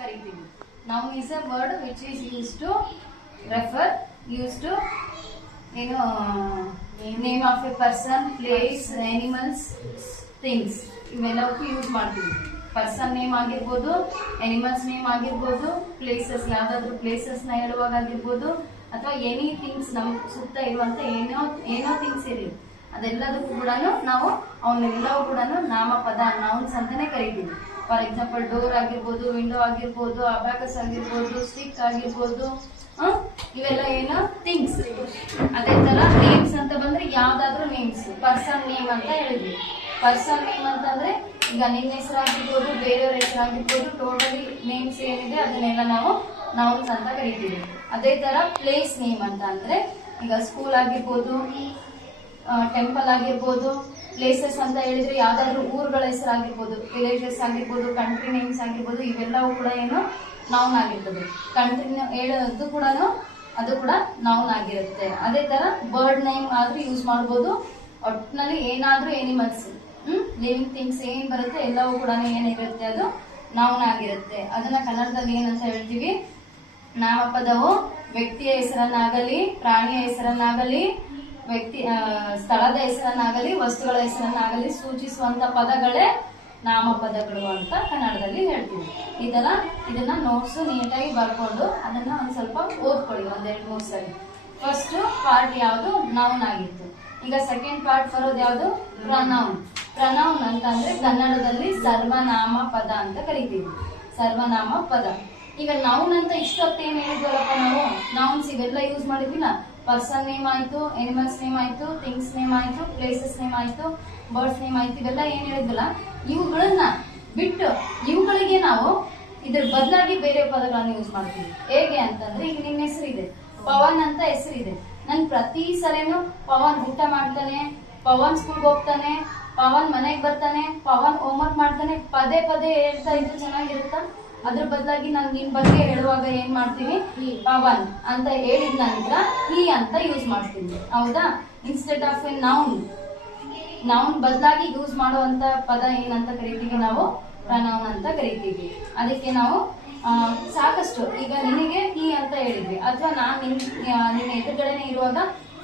ಕರಿತೀವಿ. Noun is a word which is use to refer, use to ಏನು name of a person, place, animals, things ಇವೆಲ್ಲಕ್ಕೂ use ಮಾಡ್ತೀವಿ. Person name ಆಗಿರ್ಬೋದು, animals name ಆಗಿರ್ಬೋದು, places ಯಾವ್ದಾದ್ರು places ನ ಹೇಳುವಾಗ ಆಗಿರ್ಬೋದು, ಅಥವಾ ಎನಿ ಥಿಂಗ್ಸ್ ನಮ್ ಸುತ್ತ ಇರುವಂತ ಏನೋ ಥಿಂಗ್ಸ್ ಇರಲಿ ಅದೆಲ್ಲದಕ್ಕೂ ಕೂಡ ನಾವು ಅವನ್ನೆಲ್ಲವೂ ಕೂಡ ನಾಮಪದ ನೌನ್ಸ್ ಅಂತಾನೆ ಕರಿತೀವಿ. ಫಾರ್ ಎಕ್ಸಾಂಪಲ್ ಡೋರ್ ಆಗಿರ್ಬೋದು, ವಿಂಡೋ ಆಗಿರ್ಬೋದು, ಅಬಾಕಸ್ ಆಗಿರ್ಬೋದು, ಸ್ಟಿಕ್ ಆಗಿರ್ಬೋದು, ಇವೆಲ್ಲ ಏನೋ ಥಿಂಗ್ಸ್. ಅದೇ ತರ ನೇಮ್ಸ್ ಅಂತ ಬಂದ್ರೆ ಯಾವ್ದಾದ್ರು ನೇಮ್ಸ್. ಪರ್ಸನ್ ನೇಮ್ ಅಂತ ಹೇಳಿದ್ವಿ. ಪರ್ಸನ್ ನೇಮ್ ಅಂತಂದ್ರೆ ಈಗ ನಿನ್ನ ಹೆಸರಾಗಿರ್ಬೋದು, ಬೇರೆಯವ್ರ ಹೆಸರಾಗಿರ್ಬೋದು, ಟೋಟಲಿ ನೇಮ್ಸ್ ಏನಿದೆ ಅದನ್ನೆಲ್ಲ ನಾವು ನೌನ್ಸ್ ಅಂತ ಕರಿತೀವಿ. ಅದೇ ತರ ಪ್ಲೇಸ್ ನೇಮ್ ಅಂತ ಅಂದ್ರೆ ಈಗ ಸ್ಕೂಲ್ ಆಗಿರ್ಬೋದು, ಟೆಂಪಲ್ ಆಗಿರ್ಬೋದು, ಪ್ಲೇಸಸ್ ಅಂತ ಹೇಳಿದ್ರೆ ಯಾವ್ದಾದ್ರು ಊರುಗಳ ಹೆಸರಾಗಿರ್ಬೋದು, ವಿಲೇಜಸ್ ಆಗಿರ್ಬೋದು, ಕಂಟ್ರಿ ನೇಮ್ಸ್ ಆಗಿರ್ಬೋದು, ಇವೆಲ್ಲವೂ ಕೂಡ ಏನು ನೌನ್ ಆಗಿರ್ತದೆ. ಕಂಟ್ರಿ ಹೇಳೋದು ಕೂಡ ಅದು ಕೂಡ ನೌನ್ ಆಗಿರುತ್ತೆ. ಅದೇ ತರ ಬರ್ಡ್ ನೇಮ್ ಆದ್ರೂ ಯೂಸ್ ಮಾಡ್ಬೋದು. ಒಟ್ಟಿನಲ್ಲಿ ಏನಾದ್ರೂ ಎನಿಮಲ್ಸ್, ಲಿವಿಂಗ್ ಥಿಂಗ್ಸ್ ಏನ್ ಬರುತ್ತೆ ಎಲ್ಲವೂ ಕೂಡ ಏನಿರುತ್ತೆ ಅದು ನೌನ್ ಆಗಿರುತ್ತೆ. ಅದನ್ನ ಕನ್ನಡದಲ್ಲಿ ಏನಂತ ಹೇಳ್ತೀವಿ, ನಾಮಪದವು ವ್ಯಕ್ತಿಯ ಹೆಸರನ್ನಾಗಲಿ, ಪ್ರಾಣಿಯ ಹೆಸರನ್ನಾಗಲಿ, ಸ್ಥಳದ ಹೆಸರನ್ನಾಗಲಿ, ವಸ್ತುಗಳ ಹೆಸರನ್ನಾಗಲಿ ಸೂಚಿಸುವಂತ ಪದಗಳೇ ನಾಮಪದಗಳು ಅಂತ ಕನ್ನಡದಲ್ಲಿ ಹೇಳ್ತೀವಿ. ಈ ತರ ಇದನ್ನ ನೋಟ್ಸ್ ನೀಟಾಗಿ ಬರ್ಕೊಂಡು ಅದನ್ನ ಒಂದ್ ಸ್ವಲ್ಪ ಓದ್ಕೊಳ್ಳಿ, 1-2-3 ಸರಿ. ಫಸ್ಟ್ ಪಾರ್ಟ್ ಯಾವುದು ನೌನ್ ಆಗಿತ್ತು. ಈಗ ಸೆಕೆಂಡ್ ಪಾರ್ಟ್ ಬರೋದು ಯಾವುದು ಪ್ರನೌನ್. ಪ್ರನೌನ್ ಅಂತ ಅಂದ್ರೆ ಕನ್ನಡದಲ್ಲಿ ಸರ್ವನಾಮ ಪದ ಅಂತ ಕರಿತೀವಿ. ಸರ್ವನಾಮ ಪದ. ಈಗ ನೌನ್ ಅಂತ ಇಷ್ಟೊತ್ತು ಏನ್ ಹೇಳಿದ್ವಲ್ಲಪ್ಪ ನಾವು, ನೌನ್ಸ್ ಇವೆಲ್ಲ ಯೂಸ್ ಮಾಡಿದ್ವಿಲ್ಲ. ಪರ್ಸನ್ ನೇಮ್ ಆಯ್ತು, ಎನಿಮಲ್ಸ್ ನೇಮ್ ಆಯ್ತು, ಥಿಂಗ್ಸ್ ನೇಮ್ ಆಯ್ತು, ಪ್ಲೇಸಸ್ ನೇಮ್ ಆಯ್ತು, ಬರ್ಡ್ಸ್ ನೇಮ್ ಆಯ್ತು, ಇವೆಲ್ಲ ಏನ್ ಹೇಳಿದ್ವಲ್ಲ, ಇವುಗಳನ್ನ ಬಿಟ್ಟು ಇವುಗಳಿಗೆ ನಾವು ಇದ್ರ ಬದಲಾಗಿ ಬೇರೆ ಪದಗಳನ್ನ ಯೂಸ್ ಮಾಡ್ತೀವಿ. ಹೇಗೆ ಅಂತಂದ್ರೆ ಈಗ ನಿನ್ನ ಹೆಸರಿದೆ, ಪವನ್ ಅಂತ ಹೆಸರಿದೆ. ನನ್ ಪ್ರತಿ ಸಲೇನು ಪವನ್ ಊಟ ಮಾಡ್ತಾನೆ, ಪವನ್ ಸ್ಕೂಲ್ಗೆ ಹೋಗ್ತಾನೆ, ಪವನ್ ಮನೆಗ್ ಬರ್ತಾನೆ, ಪವನ್ ಹೋಮ್ವರ್ಕ್ ಮಾಡ್ತಾನೆ, ಪದೇ ಪದೇ ಹೇಳ್ತಾ ಇದ್ರೆ ಚೆನ್ನಾಗಿರುತ್ತಾ? ಅದ್ರ ಬದಲಾಗಿ ನಾನು ನಿನ್ ಬಗ್ಗೆ ಹೇಳುವಾಗ ಏನ್ ಮಾಡ್ತೀವಿ, ಪವನ್ ಅಂತ ಹೇಳಿದ ನಂತರ ಹಿ ಅಂತ ಯೂಸ್ ಮಾಡ್ತೀವಿ. ಹೌದಾ? Instead of a noun, noun ಬದಲಾಗಿ ಯೂಸ್ ಮಾಡುವಂತ ಪದ ಏನಂತ ಕರಿತೀವಿ ನಾವು, ಪ್ರನೌನ್ ಅಂತ ಕರಿತೀವಿ. ಅದಕ್ಕೆ ನಾವು ಸಾಕಷ್ಟು, ಈಗ ನಿನಗೆ ಹಿ ಅಂತ ಹೇಳಿದ್ವಿ, ಅಥವಾ ನಾನ್ ನಿನ್ನ ಎದುರುಗಡೆನೆ ಇರುವಾಗ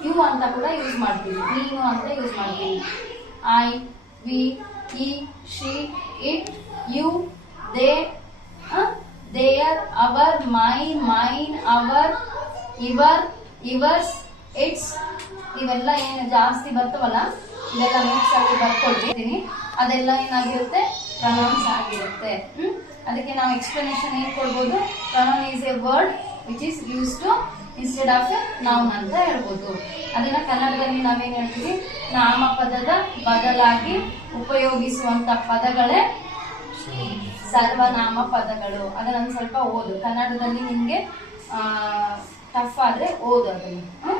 ಯು ಅಂತ ಕೂಡ ಯೂಸ್ ಮಾಡ್ತೀವಿ, ನೀನು ಅಂತ ಯೂಸ್ ಮಾಡ್ತೀವಿ. I, we, he, she, it, you, they, their, our, mine, our, your, yours, its, ಇವೆಲ್ಲ ಏನು ಜಾಸ್ತಿ ಬರ್ತವಲ್ಲ ಇದೆಲ್ಲ ನೋಟ್ಸ್ ಆಗಿ ಬರ್ಕೊಳ್ತೀನಿ. ಅದೆಲ್ಲ ಏನಾಗಿರುತ್ತೆ, ಪ್ರನೌನ್ಸ್ ಆಗಿರುತ್ತೆ. ಅದಕ್ಕೆ ನಾವು ಎಕ್ಸ್ಪ್ಲನೇಷನ್ ಏನ್ ಕೊಡ್ಬೋದು, pronoun is a word which is use to instead of a noun ಅಂತ ಹೇಳ್ಬೋದು. ಅದನ್ನ ಕನ್ನಡದಲ್ಲಿ ನಾವೇನ್ ಹೇಳ್ತೀವಿ, ನಾಮಪದದ ಬದಲಾಗಿ ಉಪಯೋಗಿಸುವಂತ ಪದಗಳೇ ಸರ್ವನಾಮ ಪದಗಳು. ಅದನ್ನ ಸ್ವಲ್ಪ ಓದು, ಕನ್ನಡದಲ್ಲಿ ನಿಮ್ಗೆ ಟಫ್ ಆದ್ರೆ ಓದು ಅದನ್ನು.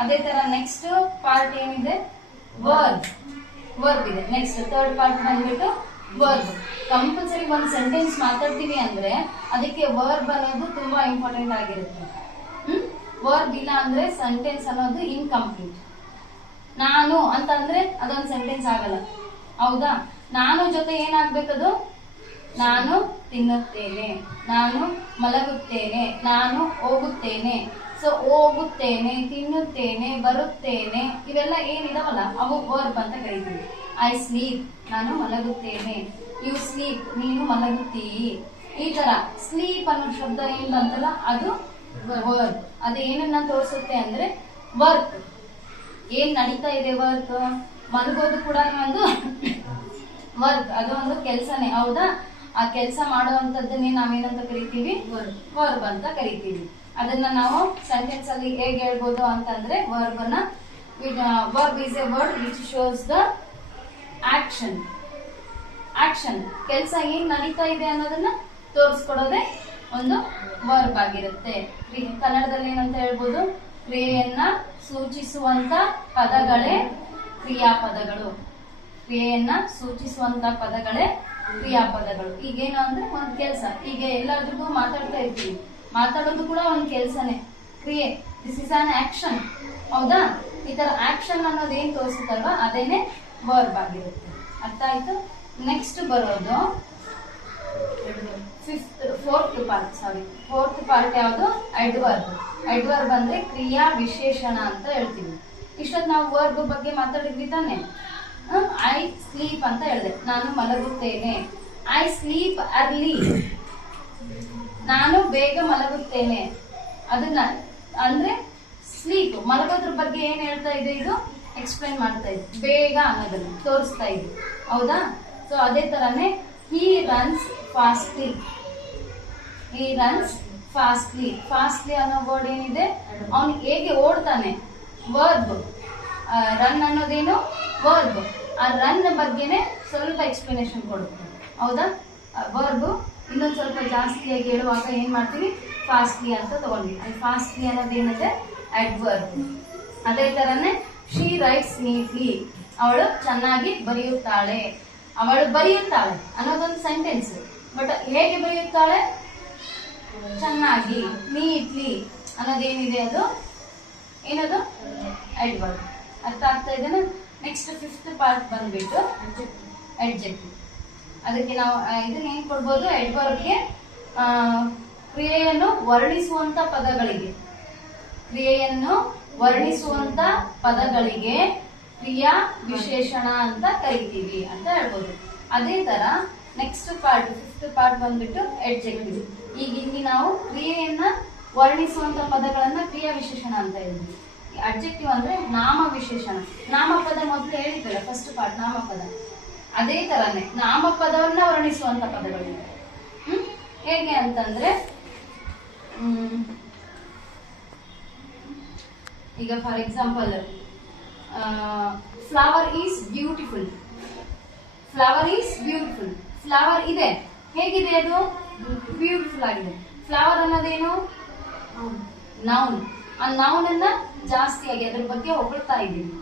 ಅದೇ ತರ ನೆಕ್ಸ್ಟ್ ಪಾರ್ಟ್ ಏನಿದೆ, ವರ್ಬ್ ಇದೆ. ನೆಕ್ಸ್ಟ್ ಥರ್ಡ್ ಪಾರ್ಟ್ ಬಂದ್ಬಿಟ್ಟು ವರ್ಬ್. ಕಂಪಲ್ಸರಿ ಒಂದು ಸೆಂಟೆನ್ಸ್ ಮಾತಾಡ್ತೀವಿ ಅಂದ್ರೆ ಅದಕ್ಕೆ ವರ್ಬ್ ಅನ್ನೋದು ತುಂಬಾ ಇಂಪಾರ್ಟೆಂಟ್ ಆಗಿರುತ್ತೆ. ವರ್ಬ್ ಇಲ್ಲ ಅಂದ್ರೆ ಸೆಂಟೆನ್ಸ್ ಅನ್ನೋದು ಇನ್ಕಂಪ್ಲೀಟ್. ನಾನು ಅಂತ ಅಂದ್ರೆ ಅದೊಂದು ಸೆಂಟೆನ್ಸ್ ಆಗಲ್ಲ. ಹೌದಾ? ನಾನು ಜೊತೆ ಏನಾಗ್ಬೇಕದು, ನಾನು ತಿನ್ನುತ್ತೇನೆ, ನಾನು ಮಲಗುತ್ತೇನೆ, ನಾನು ಹೋಗುತ್ತೇನೆ. ಸೊ ಹೋಗುತ್ತೇನೆ, ತಿನ್ನುತ್ತೇನೆ, ಬರುತ್ತೇನೆ, ಇವೆಲ್ಲ ಏನಿದಾವಲ್ಲ ಅವು ವರ್ಬ್ ಅಂತ ಕರಿತೀವಿ. ಐ ಸ್ಲೀಪ್, ನಾನು ಮಲಗುತ್ತೇನೆ. ಯು ಸ್ಲೀಪ್, ನೀನು ಮಲಗುತ್ತೀಯಿ. ಈ ತರ ಸ್ಲೀಪ್ ಅನ್ನೋ ಶಬ್ದ ಏನ್ ಬಂತಲ್ಲ ಅದು ವರ್ಬ್. ಅದು ಏನನ್ನ ತೋರಿಸುತ್ತೆ ಅಂದ್ರೆ ವರ್ಕ್, ಏನ್ ನಡೀತಾ ಇದೆ ವರ್ಕ್. ಮಲಗೋದು ಕೂಡ ಒಂದು ವರ್ಕ್, ಅದು ಒಂದು ಕೆಲ್ಸನೇ. ಹೌದಾ? ಆ ಕೆಲಸ ಮಾಡುವಂತದ್ದನ್ನೇ ನಾವೇನಂತ ಕರಿತೀವಿ, ವರ್ಬ್ ಅಂತ ಕರಿತೀವಿ. ಅದನ್ನ ನಾವು ಸೆಂಟೆನ್ಸ್ ಅಲ್ಲಿ ಹೇಗೆ ಹೇಳ್ಬೋದು ಅಂತಂದ್ರೆ, ವರ್ಬ್ ಅನ್ನ, verb is a word which shows the action. Action, ಕೆಲಸ ಏನ್ ನಡೀತಾ ಇದೆ ಅನ್ನೋದನ್ನ ತೋರಿಸ್ಕೊಡೋದೇ ಒಂದು ವರ್ಬ್ ಆಗಿರುತ್ತೆ. ಕನ್ನಡದಲ್ಲಿ ಏನಂತ ಹೇಳ್ಬೋದು, ಕ್ರಿಯೆಯನ್ನ ಸೂಚಿಸುವಂತ ಪದಗಳೇ ಕ್ರಿಯಾಪದಗಳು. ಕ್ರಿಯೆಯನ್ನ ಸೂಚಿಸುವಂತ ಪದಗಳೇ ಕ್ರಿಯಾಪದಗಳು. ಈಗೇನು ಅಂದ್ರೆ ಒಂದ್ ಕೆಲ್ಸ, ಈಗ ಎಲ್ಲಾದ್ರಿಗೂ ಮಾತಾಡ್ತಾ ಇರ್ತೀವಿ, ಮಾತಾಡೋದು ಕೂಡ ಒಂದ್ ಕೆಲ್ಸನೇ, ಕ್ರಿಯೆ. This is on action. ಹೌದಾ? ಈ ತರ ಆಕ್ಷನ್ ಅನ್ನೋದು ಏನ್ ತೋರಿಸುತ್ತಲ್ವಾ ಅದೇನೆ ವರ್ಬ್ ಆಗಿರುತ್ತೆ. ಅರ್ಥ ಆಯ್ತು? ನೆಕ್ಸ್ಟ್ ಬರೋದು ಫೋರ್ತ್ ಫೋರ್ತ್ ಪಾರ್ಟ್ ಯಾವುದು? ಅಡ್ವರ್ಬ್. ಅಡ್ವರ್ಬ್ ಅಂದ್ರೆ ಕ್ರಿಯಾ ವಿಶೇಷಣ ಅಂತ ಹೇಳ್ತೀವಿ. ಇಷ್ಟೊತ್ತು ನಾವು ವರ್ಬ್ ಬಗ್ಗೆ ಮಾತಾಡಿದ್ವಿ ತಾನೆ. ಐ ಸ್ಲೀಪ್ ಅಂತ ಹೇಳಿದೆ, ನಾನು ಮಲಗುತ್ತೇನೆ. ಐ ಸ್ಲೀಪ್ ಅರ್ಲಿ, ನಾನು ಬೇಗ ಮಲಗುತ್ತೇನೆ. ಅದನ್ನ ಅಂದ್ರೆ ಸ್ಲೀಪ್ ಮಲಗೋದ್ರ ಬಗ್ಗೆ ಏನ್ ಹೇಳ್ತಾ ಇದೆ, ಇದು ಎಕ್ಸ್ಪ್ಲೈನ್ ಮಾಡ್ತಾ ಇದೆ, ಬೇಗ ಅನ್ನೋದನ್ನ ತೋರಿಸ್ತಾ ಇದೆ. ಹೌದಾ? ಸೊ ಅದೇ ತರನೇ he runs fastly. He runs fastly. Fastly ಅನ್ನೋ ವರ್ಡ್ ಏನಿದೆ, ಅವನು ಹೇಗೆ ಓಡ್ತಾನೆ, ವರ್ಬ್. ರನ್ ಅನ್ನೋದೇನು ವರ್ಬ್. ಆ ರನ್ ಬಗ್ಗೆನೆ ಸ್ವಲ್ಪ ಎಕ್ಸ್ಪ್ಲನೇಷನ್ ಕೊಡುತ್ತೆ. ಹೌದಾ? ವರ್ಬ್ ಇನ್ನೊಂದು ಸ್ವಲ್ಪ ಜಾಸ್ತಿಯಾಗಿ ಹೇಳುವಾಗ ಏನ್ ಮಾಡ್ತೀವಿ, ಫಾಸ್ಟ್ಲಿ ಅಂತ ತಗೊಂಡಿವಿ. Fastly ಅನ್ನೋದೇನಿದೆ adverb. ಅದೇ ತರನೇ ಶಿ ರೈಟ್ಸ್ ನೀಟ್ಲಿ, ಅವಳು ಚೆನ್ನಾಗಿ ಬರೆಯುತ್ತಾಳೆ. ಅವಳು ಬರೆಯುತ್ತಾಳೆ ಅನ್ನೋದೊಂದು ಸೆಂಟೆನ್ಸ್. ಬಟ್ ಹೇಗೆ ಬರೆಯುತ್ತಾಳೆ? ಚೆನ್ನಾಗಿ. ನೀಟ್ಲಿ ಅನ್ನೋದೇನಿದೆ ಅದು ಏನದು? ಅಡ್ವರ್ಬ್. ಅರ್ಥ ಆಗ್ತಾ ಇದೆನಾ? ನೆಕ್ಸ್ಟ್ ಫಿಫ್ತ್ ಪಾರ್ಟ್ ಬಂದ್ಬಿಟ್ಟು ಅಡ್ಜೆಕ್ಟಿವ್. ಅದಕ್ಕೆ ನಾವು ಇದನ್ನ ಏನ್ ಕೊಡ್ಬೋದು, ಅಡ್ವರ್ಬ್ಗೆ ಕ್ರಿಯೆಯನ್ನು ವರ್ಣಿಸುವಂತ ಪದಗಳಿಗೆ, ಕ್ರಿಯೆಯನ್ನು ವರ್ಣಿಸುವಂತ ಪದಗಳಿಗೆ ಕ್ರಿಯಾ ವಿಶೇಷಣ ಅಂತ ಕರಿತೀವಿ ಅಂತ ಹೇಳ್ಬೋದು. ಅದೇ ತರ ನೆಕ್ಸ್ಟ್ ಪಾರ್ಟ್ ಫಿಫ್ತ್ ಪಾರ್ಟ್ ಬಂದ್ಬಿಟ್ಟು ಅಡ್ಜೆಕ್ಟಿವ್. ಈಗ ಇಲ್ಲಿ ನಾವು ಕ್ರಿಯೆಯನ್ನ ವರ್ಣಿಸುವಂತ ಪದಗಳನ್ನ ಕ್ರಿಯಾ ವಿಶೇಷಣ ಅಂತ ಹೇಳಿದ್ವಿ. ಅಡ್ಜೆಕ್ಟಿವ್ ಅಂದ್ರೆ ನಾಮ ವಿಶೇಷಣ. ನಾಮಪದ ಮೊದಲು ಹೇಳಿದ್ವಲ್ಲ ಫಸ್ಟ್ ಪಾರ್ಟ್, ನಾಮಪದ. ಅದೇ ತರನೇ ನಾಮಪದವನ್ನ ವರ್ಣಿಸುವಂತ ಪದಗಳಿವೆ. ಹೇಗೆ ಅಂತಂದ್ರೆ ಈಗ for example flower is beautiful. Flower is beautiful. Flower ಇದೆ, ಹೇಗಿದೆ ಅದು? ಬ್ಯೂಟಿಫುಲ್ ಆಗಿದೆ. ಫ್ಲವರ್ ಅನ್ನೋದೇನು? ನೌನ್. ಆ ನೌನ್ ಅನ್ನ ಜಾಸ್ತಿಯಾಗಿ ಅದ್ರ ಬಗ್ಗೆ ಹೊಗಳ್ತಾ ಇದ್ದೀವಿ,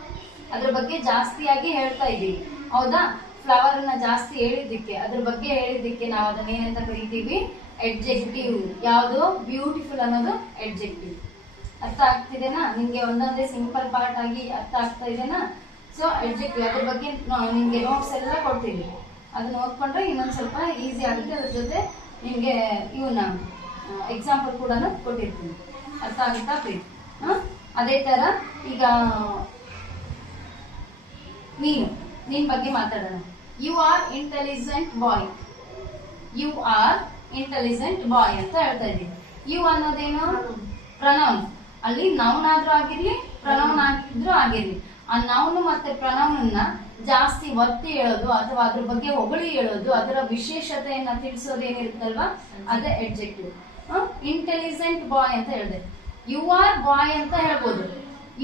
ಅದ್ರ ಬಗ್ಗೆ ಜಾಸ್ತಿಯಾಗಿ ಹೇಳ್ತಾ ಇದ್ದೀವಿ. ಹೌದಾ? ಫ್ಲವರ್ ಅನ್ನ ಜಾಸ್ತಿ ಹೇಳಿದ್ದಕ್ಕೆ, ಅದ್ರ ಬಗ್ಗೆ ಹೇಳಿದ್ದಕ್ಕೆ ನಾವು ಅದನ್ನ ಏನಂತ ಕರಿತೀವಿ? ಅಡ್ಜೆಕ್ಟಿವ್. ಯಾವುದು? ಬ್ಯೂಟಿಫುಲ್ ಅನ್ನೋದು ಅಡ್ಜೆಕ್ಟಿವ್. ಅರ್ಥ ಆಗ್ತಿದೆನಾ ನಿಮ್ಗೆ? ಒಂದೊಂದೇ ಸಿಂಪಲ್ ಪಾರ್ಟ್ ಆಗಿ ಅರ್ಥ ಆಗ್ತಾ ಇದೆನಾ? ಸೊ ಅಡ್ಜೆಕ್ಟಿವ್ ಅದ್ರ ಬಗ್ಗೆ ನಿಮ್ಗೆ ನೋಟ್ಸ್ ಎಲ್ಲ ಕೊಡ್ತೀವಿ, ಅದನ್ನ ಓದ್ಕೊಂಡ್ರೆ ಇನ್ನೊಂದ್ ಸ್ವಲ್ಪ ಈಸಿ ಆಗುತ್ತೆ. ಅದ್ರ ಜೊತೆ ನಿಮ್ಗೆ ಇವನ್ನ ಎಕ್ಸಾಂಪಲ್ ಕೂಡ ಕೊಟ್ಟಿರ್ತೀನಿ. ಅರ್ಥ ಆಗುತ್ತಾ ಪ್ಲೀಸ್? ಅದೇ ತರ ಈಗ ನೀನ್ ಬಗ್ಗೆ ಮಾತಾಡೋಣ. You are intelligent boy. You are intelligent boy ಅಂತ ಹೇಳ್ತಾ ಇದ್ದೀವಿ. ಯು ಅನ್ನೋದೇನು? ಪ್ರನೌನ್. ಅಲ್ಲಿ ನೌನ್ ಆದ್ರೂ ಆಗಿರ್ಲಿ, ಪ್ರನೌನ್ ಆಗಿದ್ರು ಆಗಿರ್ಲಿ, ಆ ನೌನ್ ಮತ್ತೆ ಪ್ರನೌನ್ ಅನ್ನ ಜಾಸ್ತಿ ಒತ್ತಿ ಹೇಳೋದು ಅಥವಾ ಅದ್ರ ಬಗ್ಗೆ ಹೊಗಳಿ ಹೇಳೋದು, ಅದರ ವಿಶೇಷತೆಯನ್ನ ತಿಳಿಸೋದು ಏನಿರುತ್ತಲ್ವಾ, ಅದೇ ಅಡ್ಜೆಕ್ಟಿವ್. ಇಂಟೆಲಿಜೆಂಟ್ ಬಾಯ್ ಅಂತ ಹೇಳಿದೆ. ಯು ಆರ್ ಬಾಯ್ ಅಂತ ಹೇಳ್ಬೋದು.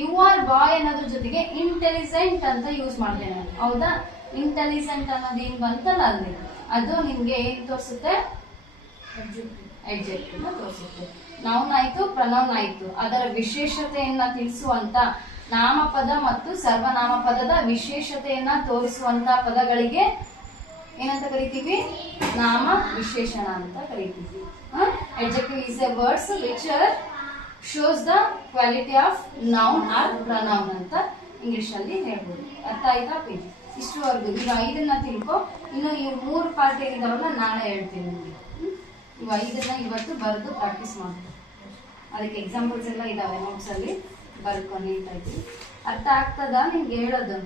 ಯು ಆರ್ ಬಾಯ್ ಅನ್ನೋದ್ರ ಜೊತೆಗೆ ಇಂಟೆಲಿಜೆಂಟ್ ಅಂತ ಯೂಸ್ ಮಾಡ್ತೇನೆ. ಹೌದಾ? ಇಂಟೆಲಿಜೆಂಟ್ ಅನ್ನೋದು ಏನ್ ಬಂತಲ್ಲ ಅಲ್ಲಿ, ಅದು ನಿಮ್ಗೆ ಏನ್ ತೋರಿಸುತ್ತೆ? ಅಡ್ಜೆಕ್ಟಿವ್ ತೋರಿಸುತ್ತೆ. ನೌನ್ ಆಯ್ತು, ಪ್ರನೌನ್ ಆಯ್ತು. ಅದರ ವಿಶೇಷತೆಯನ್ನ ತಿಳಿಸುವಂತ ನಾಮಪದ ಮತ್ತು ಸರ್ವನಾಮಪದದ ವಿಶೇಷತೆಯನ್ನ ತೋರಿಸುವಂತ ಪದಗಳಿಗೆ ಏನಂತ ಕರಿತೀವಿ? ನಾಮ ವಿಶೇಷಣ ಅಂತ ಕರಿತೀವಿ. Adjective is a words which shows the quality of noun or pronoun ಅಂತ ಇಂಗ್ಲಿಷ್ ಅಲ್ಲಿ ಹೇಳ್ಬೋದು. ಅರ್ಥ ಆಯ್ತಾ? ಇಷ್ಟುವರೆಗೂ ಈಗ 5 ತಿಳ್ಕೊ. ಇನ್ನು ಈ 3 ಪಾರ್ಟ್ ಏನಿದಾವಲ್ಲ ನಾಳೆ ಹೇಳ್ತೀನಿ ನಿಮಗೆ. ಇವು 5 ಇವತ್ತು ಬರೆದು ಪ್ರಾಕ್ಟೀಸ್ ಮಾಡ್ತೀವಿ. ಅದಕ್ಕೆ ಎಕ್ಸಾಂಪಲ್ಸ್ ಎಲ್ಲ ಇದಾವೆ ನೋಟ್ಸ್ ಅಲ್ಲಿ ಬರ್ಕೊಂಡು ಹೇಳ್ತಾ ಇದ್ದೀವಿ. ಅರ್ಥ ಆಗ್ತದಾ ನಿಮ್ಗೆ ಹೇಳೋದು?